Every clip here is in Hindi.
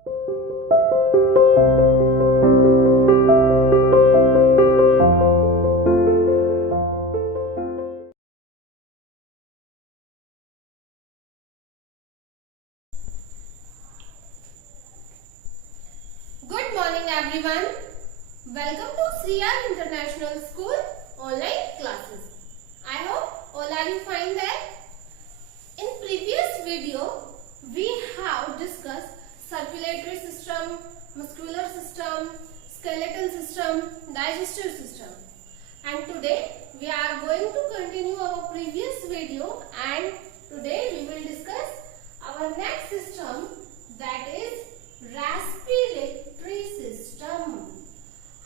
Good morning everyone. Welcome to CR International School online classes. I hope all are you fine there. In previous video we have discussed circulatory system, muscular system, skeletal system, digestive system, and today we are going to continue our previous video, and today we will discuss our next system, that is respiratory system.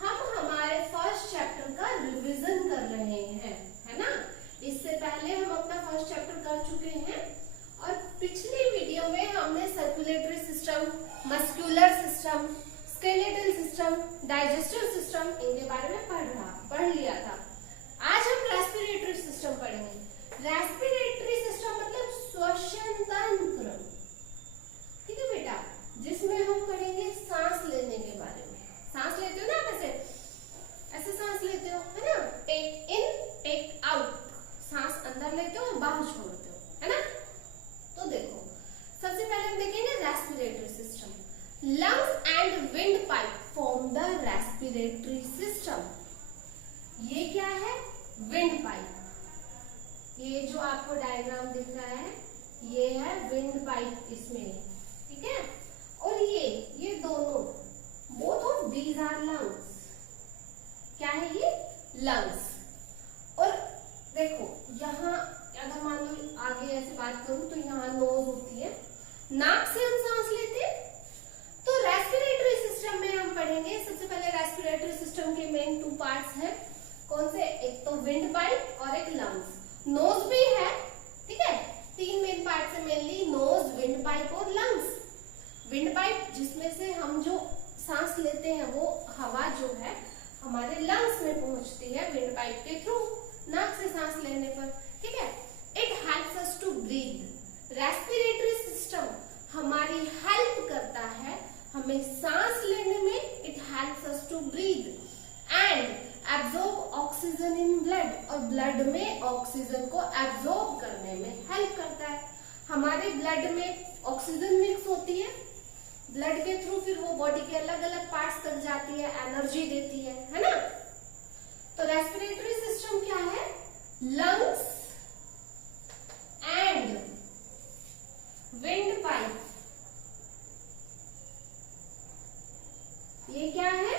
हम हमारे फर्स्ट चैप्टर का रिवीजन कर रहे हैं, है ना। इससे पहले हम अपना फर्स्ट चैप्टर कर चुके हैं और पिछली वीडियो में हमने circulatory system, muscular system, skeletal system, digestive system इनके बारे में पढ़ लिया था। आज हम रेस्पिरेटरी सिस्टम पढ़ेंगे। रेस्पिरेटरी सिस्टम मतलब श्वसन तंत्र, ठीक है बेटा, जिसमें हम पढ़ेंगे सांस लेने के बारे में। सांस लेते हो ना आप, ऐसे सांस लेते हो, है ना। टेक इन टेक आउट, सांस अंदर लेते हो बाहर छोड़ते हो, है ना। तो देखो, सबसे पहले हम देखेंगे respiratory system. Lungs and wind pipe form the respiratory system. ये क्या है? Wind pipe. ये जो आपको डायग्राम दिख रहा है ये है विंड पाइप इसमें, ठीक है। और ये दोनों, both of these are lungs. क्या है ये? लंग्स। और देखो यहाँ अगर मान लो आगे ऐसे बात करूं तो यहाँ नोज होती है, नाक से हम सांस लेते हैं। तो रेस्पिरेटरी सिस्टम में हम पढ़ेंगे, सबसे पहले रेस्पिरेटरी सिस्टम के मेन टू पार्ट्स हैं। कौन से? एक तो विंड पाइप और एक लंग्स। नोज भी है, ठीक है। तीन मेन पार्ट है मेनली, नोज, विंड पाइप और लंग्स। विंड पाइप जिसमें से हम जो सांस लेते हैं वो हवा जो है हमारे लंग्स में पहुंचती है विंड पाइप के थ्रू, नाक से सांस लेने पर, ठीक है। It helps us to breathe. Respiratory system हमारी हेल्प करता है हमें सांस लेने में। It helps us to breathe and absorb oxygen in blood, और ब्लड में ऑक्सीजन को एब्जॉर्ब करने में हेल्प करता है। हमारे ब्लड में ऑक्सीजन मिक्स होती है ब्लड के थ्रू, फिर वो बॉडी के अलग अलग पार्ट्स तक जाती है, एनर्जी देती है ना। तो रेस्पिरेटरी सिस्टम क्या है? Lungs and wind pipe. ये क्या है?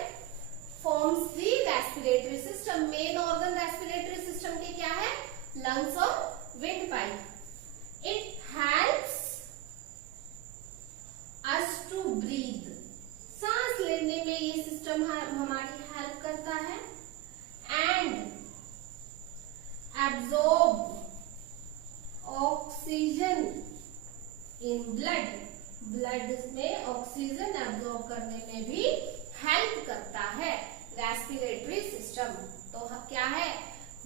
Forms the respiratory system. Main organ respiratory system के क्या है? लंग्स और wind pipe. It helps us to breathe। सांस लेने में ये सिस्टम हमारी हेल्प करता है। And absorb oxygen in blood, blood में ऑक्सीजन एब्जॉर्ब करने में भी हेल्प करता है रेस्पिरेटरी सिस्टम। तो क्या है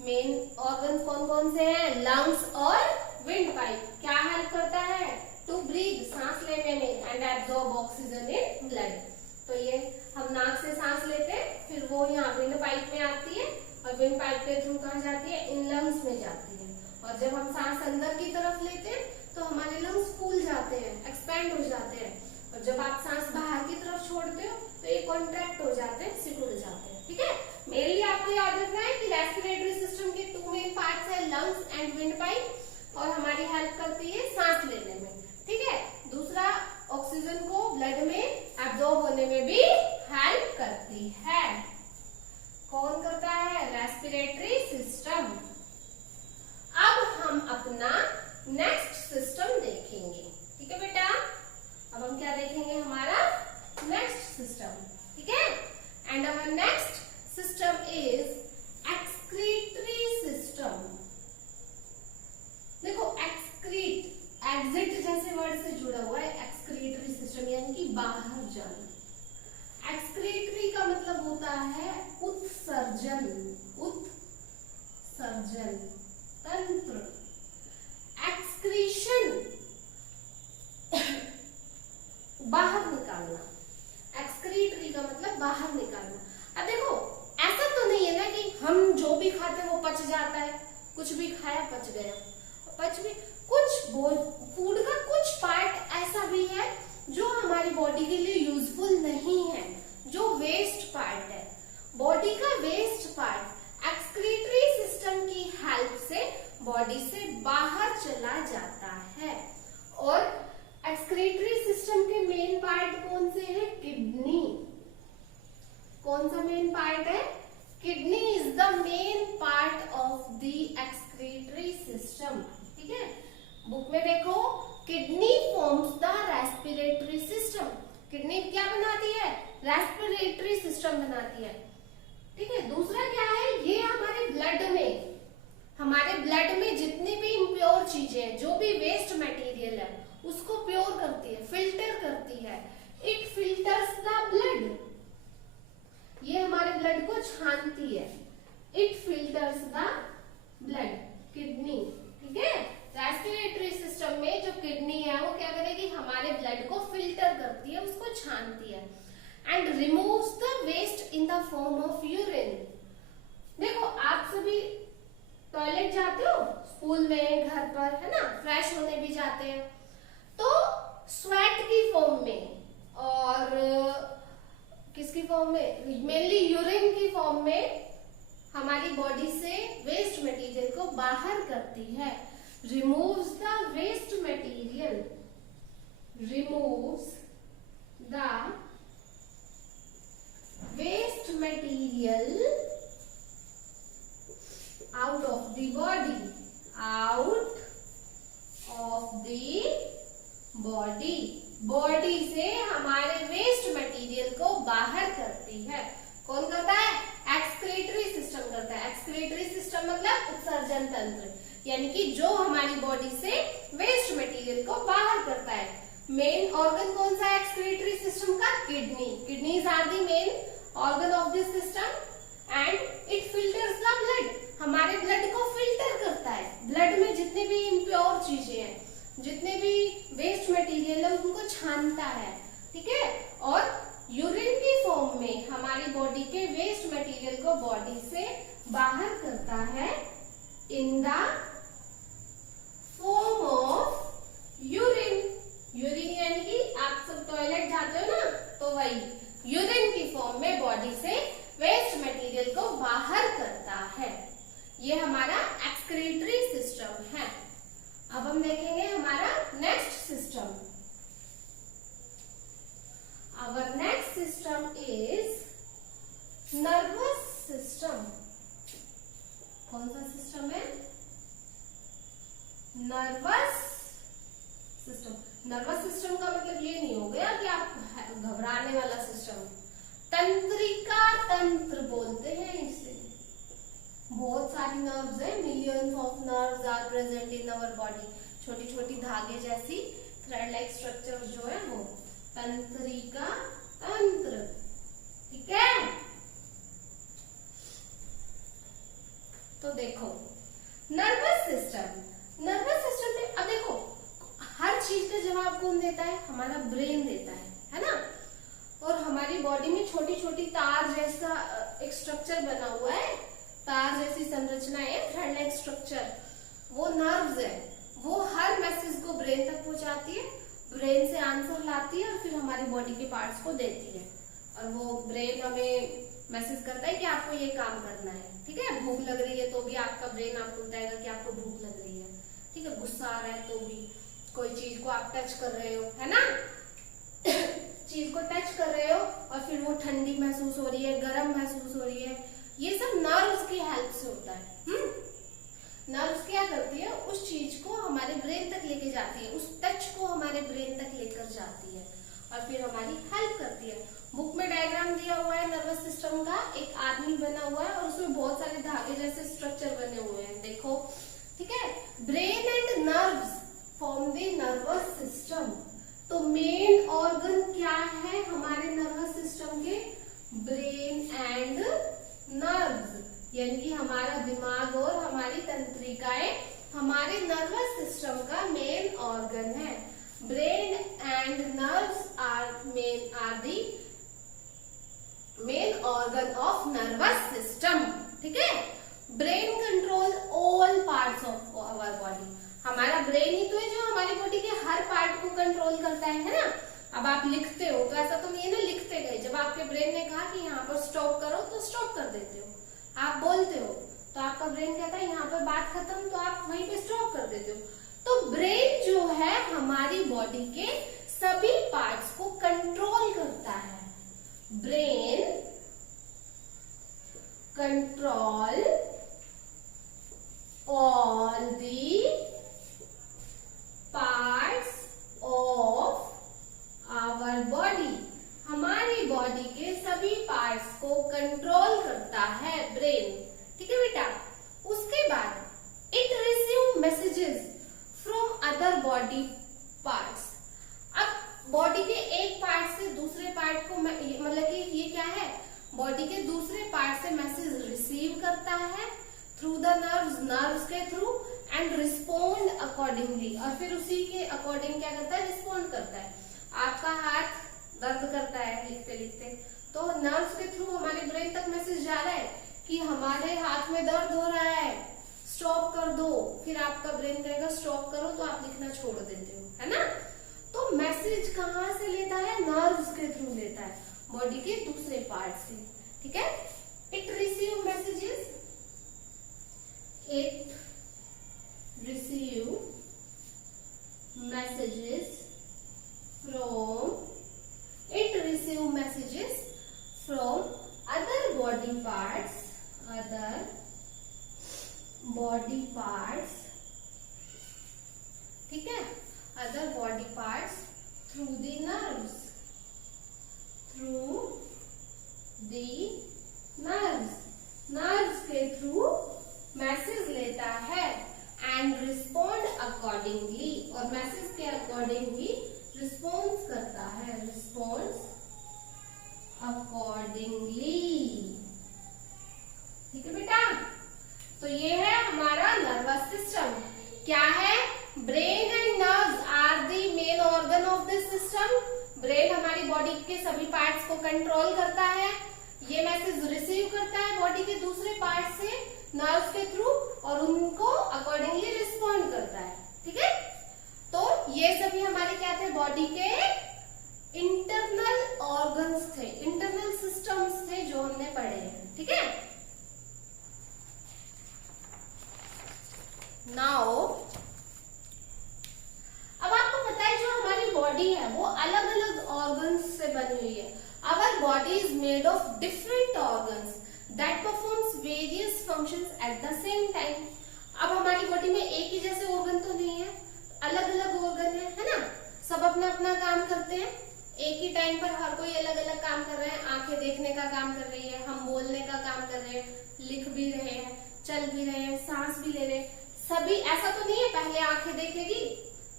मेन ऑर्गन? कौन कौन से हैं? लंग्स और विंड पाइप। क्या हेल्प करता है? टू ब्रीथ, सांस लेने में, and absorb oxygen in blood. तो ये हम नाक से सांस लेते हैं, फिर वो यहाँ विंड पाइप में आती है, और विंड पाइप के थ्रू कहाँ जाती है? इन लंग्स में जाती है। और जब हम सांस अंदर की तरफ लेते हैं तो हमारे लंग्स फूल जाते हैं, एक्सपेंड हो जाते हैं। और जब आप सांस बाहर की तरफ छोड़ते हो तो ये कॉन्ट्रैक्ट हो जाते हैं, सिकुड़ जाते हैं, ठीक है। मेनली आपको याद रखना है कि रेस्पिरेटरी सिस्टम के टू मेन पार्ट्स है, लंग्स एंड विंड पाइप, और हमारी हेल्प करती है सांस लेने में, ठीक है। दूसरा, ऑक्सीजन को ब्लड में एब्जॉर्ब होने में भी हेल्प करती है। कौन करता है? Respiratory system. अब हम अपना नेक्स्ट सिस्टम देखेंगे, ठीक है बेटा। अब हम क्या देखेंगे? हमारा नेक्स्ट सिस्टम, ठीक है। And our next system is excretory system. देखो, एक्सक्रीट एग्जिट जैसे वर्ड से जुड़ा हुआ है, एक्सक्रीटरी सिस्टम यानी कि बाहर जाना। एक्सक्रीटरी का मतलब होता है उत्सर्जन, उत्सर्जन तंत्र। एक्सक्रीशन बाहर निकालना, का मतलब बाहर निकालना। अब देखो ऐसा तो नहीं है ना कि हम जो भी खाते हैं वो पच जाता है, कुछ भी खाया पच गया, पच भी कुछ फूड का कुछ पार्ट ऐसा भी है जो हमारी बॉडी के लिए यूजफुल नहीं है, जो वेस्ट पार्ट है। बॉडी का वेस्ट पार्ट एक्सक्रीटरी सिस्टम की हेल्प से बॉडी से बाहर चला जाता है। और एक्सक्रीटरी सिस्टम के मेन पार्ट कौन से हैं? किडनी। कौन सा मेन पार्ट है? Kidney is the main part of the excretory system. ठीक है, बुक में देखो, kidney forms the respiratory system. Kidney क्या बनाती है? रेस्पिरेटरी सिस्टम बनाती है। ठीक है, दूसरा क्या है? ये हमारे ब्लड में जितनी भी इम्प्योर चीजें हैं, जो भी वेस्ट मटेरियल है, उसको प्योर करती है, फिल्टर करती है। It filters the blood. ये हमारे ब्लड को छानती है। It filters the blood, kidney. ठीक है, रेस्पिरेटरी सिस्टम में जो किडनी है वो क्या करेगी? हमारे ब्लड को फिल्टर करती है, उसको छानती है। And removes the waste in the form of urine. देखो आप सभी टॉयलेट जाते हो, स्कूल में, घर पर, है ना, फ्रेश होने भी जाते हैं, तो स्वेट की फॉर्म में और किसकी फॉर्म में? मेनली यूरिन की फॉर्म में हमारी बॉडी से वेस्ट मटेरियल को बाहर करती है। Removes the waste material, removes the waste material out of the body, out of the body। Body से हमारे वेस्ट मटेरियल को बाहर करती है। कौन करता है? एक्सक्रीटरी सिस्टम करता है। एक्सक्रीटरी सिस्टम मतलब उत्सर्जन तंत्र, यानी कि जो हमारी बॉडी से वेस्ट मटेरियल को बाहर करता है। मेन ऑर्गन कौन सा है एक्सक्रीटरी सिस्टम का? Kidney. Kidneys are the main organ of this system and it filters the blood. हमारे ब्लड को फिल्टर करता है। ब्लड में जितनी भी इम्प्योर चीजें हैं, जितने भी वेस्ट मटेरियल है, उनको छानता है। ठीक है, और यूरिन की फॉर्म में हमारी बॉडी के वेस्ट मटेरियल को बॉडी से बाहर करता है इन the form of urine. Urine यानी कि आप सब टॉयलेट जाते हो ना, तो वही यूरिन की फॉर्म में बॉडी से वेस्ट मटेरियल को बाहर करता है। ये हमारा एक्सक्रीटरी सिस्टम है। अब हम देखेंगे हमारा next system. Our next system is nervous system. कौन सा सिस्टम है? Nervous system. नर्वस सिस्टम का मतलब ये नहीं हो गया कि आप घबराने वाला सिस्टम। तंत्रिका तंत्र बोलते हैं इसे। बहुत सारी नर्व्स है, millions of nerves are present in our body. छोटी छोटी धागे जैसी थ्रेड लाइक स्ट्रक्चर जो है वो तंत्रिका तंत्र। ठीक है, तो देखो नर्वस सिस्टम। नर्वस सिस्टम में अब देखो हर चीज का जवाब कौन देता है? हमारा ब्रेन देता है ना। और हमारी बॉडी में छोटी छोटी तार जैसा एक स्ट्रक्चर बना हुआ है, तार जैसी संरचना है, थ्रेड लाइक स्ट्रक्चर, वो नर्व्स है। वो हर मैसेज को ब्रेन तक पहुंचाती है, ब्रेन से आंसर लाती है और फिर हमारी बॉडी के पार्ट्स को देती है। और वो ब्रेन हमें मैसेज करता है कि आपको ये काम करना है। ठीक है, भूख लग रही है तो भी आपका ब्रेन आपको बताएगा कि आपको भूख लग रही है। ठीक है, गुस्सा आ रहा है तो भी, कोई चीज को आप टच कर रहे हो, है ना, चीज को टच कर रहे हो और फिर वो ठंडी महसूस हो रही है, गर्म महसूस हो रही है, ये सब नर्व्स की हेल्प से होता है। नर्व्स क्या करती है? उस चीज को हमारे ब्रेन तक लेके जाती है, उस टच को हमारे ब्रेन तक लेकर जाती है और फिर हमारी हेल्प करती है। बुक में डायग्राम दिया हुआ है नर्वस सिस्टम का, एक आदमी बना हुआ है और उसमें बहुत सारे धागे जैसे स्ट्रक्चर बने हुए हैं, देखो। ठीक है, brain and nerves form the nervous system. तो मेन ऑर्गन क्या है हमारे नर्वस सिस्टम के? ब्रेन एंड नर्व्स, यानी कि हमारा दिमाग और हमारी तंत्रिकाएं हमारे नर्वस सिस्टम का मेन ऑर्गन है। Brain and nerves are the करता है ना। अब आप लिखते हो तो ऐसा तो नहीं है ना लिखते गए, जब आपके ब्रेन ने कहा कि यहाँ पर स्टॉप करो तो स्टॉप कर देते हो। आप बोलते हो तो आपका ब्रेन कहता है यहाँ पर बात खत्म, तो आप वहीं पे स्टॉप कर देते हो। तो ब्रेन जो है हमारी बॉडी के सभी पार्ट्स को कंट्रोल करता है। Brain control all the parts of our body. हमारी बॉडी के सभी पार्ट्स को कंट्रोल करता है ब्रेन, ठीक है बेटा। उसके बाद it receive messages from other body parts. अब बॉडी के एक पार्ट से दूसरे पार्ट को मतलब कि ये क्या है, बॉडी के दूसरे पार्ट से मैसेज रिसीव करता है थ्रू द नर्व्स के थ्रू, एंड रिस्पोंड अकॉर्डिंगली, और फिर उसी के अकॉर्डिंग क्या करता है, रिस्पोंड करता है। आपका हाथ दर्द करता है लिखते लिखते, तो नर्व्स के थ्रू हमारे ब्रेन तक मैसेज जा रहा है कि हमारे हाथ में दर्द हो रहा है, स्टॉप कर दो। फिर आपका ब्रेन कहेगा स्टॉप करो, तो आप लिखना छोड़ देते हो, है ना। तो मैसेज कहाँ से लेता है, नर्व्स के थ्रू लेता है, बॉडी के दूसरे पार्ट से, ठीक है। It receive messages, it receive messages from, it receive messages from other body parts ठीक है, other body parts through the nerves के थ्रू मैसेज लेता है एंड रिस्पॉन्ड अकॉर्डिंगली, और मैसेज के अकॉर्डिंगली रिस्पॉन्स करता है, रिस्पॉन्स अकॉर्डिंगली, ठीक है बेटा। तो ये है हमारा नर्वस सिस्टम। क्या है, brain and nerves are the main organ of this system. Brain हमारी बॉडी के सभी पार्ट्स को कंट्रोल करता है, ये मैसेज रिसीव करता है बॉडी के दूसरे पार्ट से नर्व्स के थ्रू, और उनको अकॉर्डिंगली रिस्पॉन्ड करता है, ठीक है। तो ये सभी हमारे क्या थे, बॉडी के इंटरनल ऑर्गन्स थे, इंटरनल सिस्टम्स थे जो हमने पढ़े हैं, ठीक है। नाउ अब आपको पता है जो हमारी बॉडी है वो अलग अलग ऑर्गन्स से बनी हुई है। Our body is made of different organs that performs various functions at the same time. अब हमारी बॉडी में एक ही जैसे ऑर्गन तो नहीं है, अलग अलग ऑर्गन है ना। सब अपना अपना काम करते हैं, एक ही टाइम पर हर कोई अलग अलग काम कर रहे हैं। आंखें देखने का काम कर रही है, हम बोलने का काम कर रहे हैं, लिख भी रहे हैं, चल भी रहे हैं, सांस भी ले रहे हैं। सभी ऐसा तो नहीं है पहले आंखें देखेगी,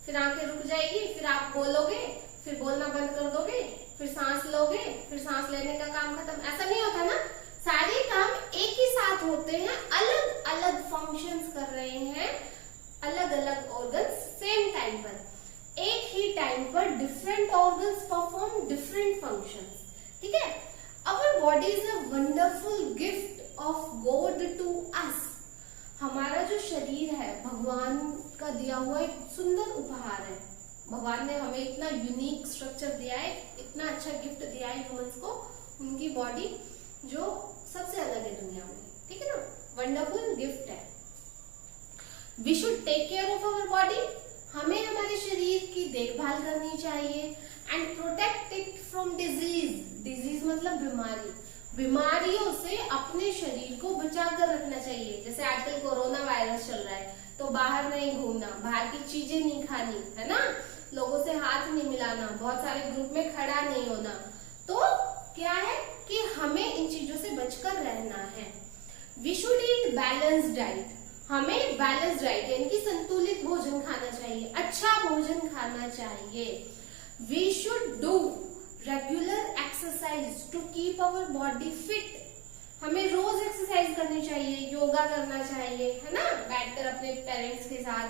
फिर आंखें रुक जाएगी, फिर आप बोलोगे, फिर बोलना बंद कर दोगे, फिर सांस लोगे, फिर सांस लेने का काम खत्म। ऐसा नहीं होता ना, सारे काम एक ही साथ होते हैं, अलग अलग फंक्शंस कर रहे हैं अलग अलग ऑर्गन्स सेम टाइम पर। एक ही टाइम पर different organs perform different functions, ठीक है। Our body is a wonderful gift of God to us. हमारा जो शरीर है भगवान का दिया हुआ एक सुंदर उपहार है। भगवान ने हमें इतना यूनिक स्ट्रक्चर दिया है, इतना अच्छा गिफ्ट दिया है ह्यूमंस को, उनकी बॉडी जो सबसे अलग है दुनिया में, ठीक है ना, वंडरफुल गिफ्ट है। We should take care of our body. हमें हमारे शरीर की देखभाल करनी चाहिए and protect it from disease. Disease मतलब बीमारी, बीमारियों से अपने शरीर को बचा कर रखना चाहिए। जैसे आजकल कोरोना वायरस चल रहा है, तो बाहर नहीं घूमना, बाहर की चीजें नहीं खानी, है ना, लोगों से हाथ नहीं मिलाना, बहुत सारे ग्रुप में खड़ा नहीं होना। तो क्या है कि हमें इन चीजों से बचकर रहना है। We should eat balanced diet. हमें बैलेंस डाइट यानी कि संतुलित भोजन खाना चाहिए, अच्छा भोजन खाना चाहिए। We should do regular exercise to keep our body fit. हमें रोज एक्सरसाइज करनी चाहिए, योगा करना चाहिए, है ना, बैठकर अपने पेरेंट्स के साथ,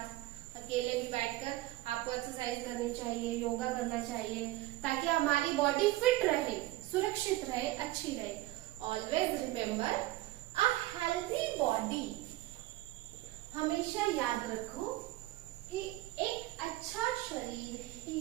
अकेले भी बैठकर आपको एक्सरसाइज करनी चाहिए, योगा करना चाहिए, ताकि हमारी बॉडी फिट रहे, सुरक्षित रहे, अच्छी रहे। Always remember a healthy body. हमेशा याद रखो कि एक अच्छा शरीर ही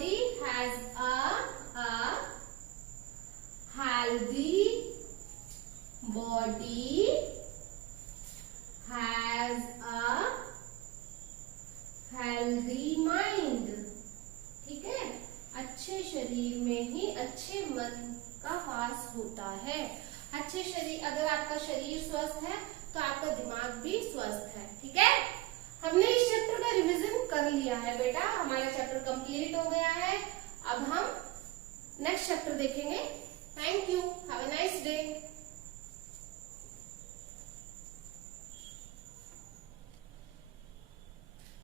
body has a healthy body has a healthy mind. ठीक है, अच्छे शरीर में ही अच्छे मन का वास होता है. अच्छे शरीर, अगर आपका शरीर स्वस्थ है तो आपका दिमाग भी स्वस्थ है. ठीक है, हमने इस चैप्टर का रिवीजन कर लिया है बेटा. हमारा चैप्टर कंप्लीट हो गया है. अब हम नेक्स्ट चैप्टर देखेंगे